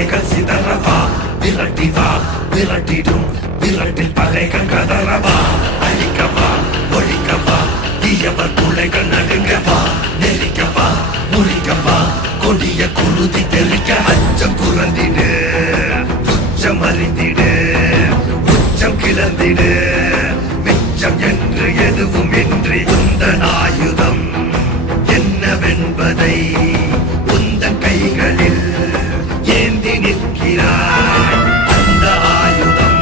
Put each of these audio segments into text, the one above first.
தலைகள் சிதறவா விரட்டி வா விரட்டிடும் விரட்டில் பகைகள் கதறவா அழிக்கவா ஒழிக்கவா தீயவர் பிள்ளைகள் நடுங்கவா நெருக்கவா முறிக்கவா கொடிய குருதி தெளிக்க அச்சம் குறந்திடு உச்சம் அறிந்திடு உச்சம் கிளந்திடு மிச்சம் என்று எதுவும் இன்றி உந்தன் ஆயுதம் என்னவென்பதை உந்தன் கைகளில் ஏந்தி நிற்கிறாய் அந்த ஆயுதம்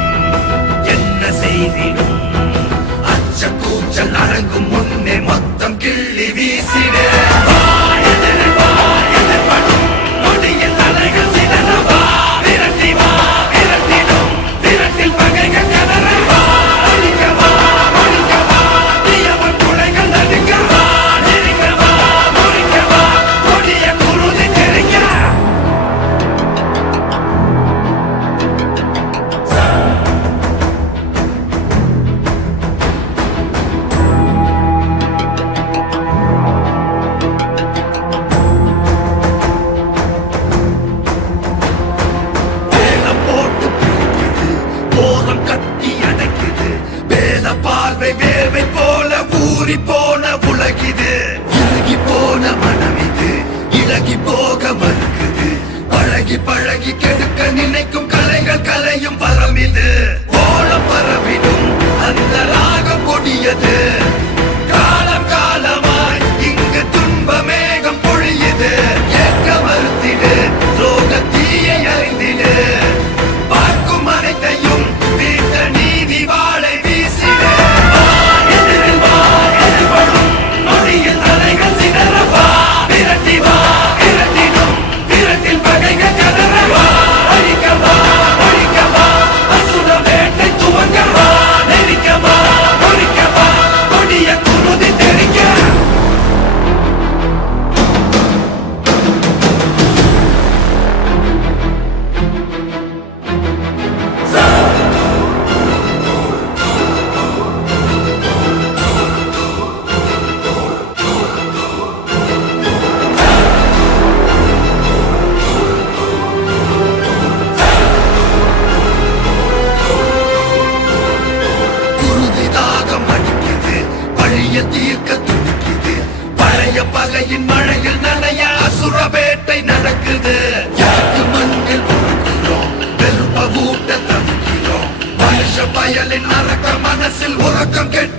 என்ன செய்திடும் அச்ச கூச்சல் அடங்கும் முன்னே மொத்தம் கிள்ளி வீசிடு வேர்வை போல ஊறி போன உலகிது இலகி போன மனம் இது இலகி போக மறுக்குது பழகி பழகி கெடுக்க நினைக்கும் கலைகள் கலையும் வரம் இது ஓலம் பரவிடும் அந்த ராகம் கொடியது காலம் காலமாய் இங்கு துன்ப மேகம் பொழியுது ஏற்க மறுத்திடு ரோக தீயை அறிந்திடு பார்க்கும் அனைத்தையும் வீட்ட நீதி வாழை வீசிடு தீர்க்க துடிக்குது பழைய பகையின் மழையில் நனைய அசுர வேட்டை நடக்குது யாருக்கு மண்ணில் உறங்குகிறோம் வெறுப்ப ஊட்ட தவிக்கிறோம் மனுஷ பயலின் நரக்க மனசில் உறக்கம் கெட்டு